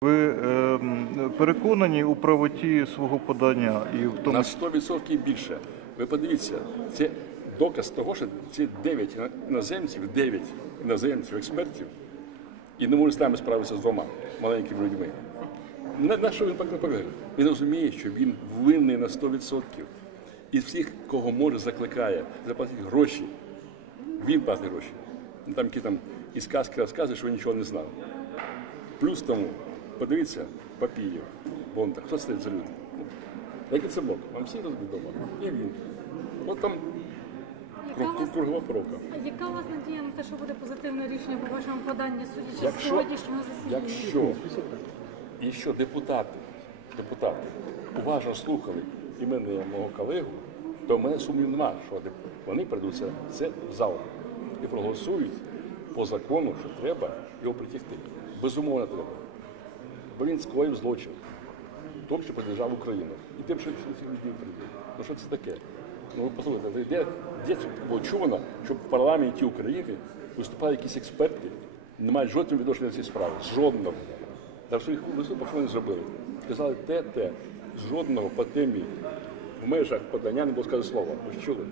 Ви ем, переконані у правоті свого подання і в тому, На 100% більше. Ви подивіться, це доказ того, що ці 9 іноземців, 9 іноземців, експертів, і не можуть з нами справитися з двома маленькими людьми. На, на що він поглядає? Він розуміє, що він винний на 100%. І всіх, кого може, закликає заплатити гроші. Він платить гроші. Там які там і сказки розказує, що він нічого не знав. Плюс тому, подивіться, Папієв, Бондар, хто це за люди? Який це блок? Вам всі відомо. І він. От там кругова порока. яка у вас надія на те, що буде позитивне рішення по вашому поданню, судячи з Якщо- сьогоднішнього засідання? Якщо, якщо депутати, депутати уважно слухали і мене, і мого колегу, то в мене сумнів нема, що вони прийдуть це, це в зал і проголосують по закону, що треба його притягти. Безумовно треба. Бо він скоїв злочин. Тому, що подержав Україну. І тим, що люди прийдуть. Ну що це таке? Ну ви послухайте, де, де це було чувано, що в парламенті України виступають якісь експерти, не мають жодного відношення до цієї справи. Жодного. Та в своїх виступах вони зробили? Сказали те, те. Жодного по темі в межах подання не було сказано слова. Ви чули?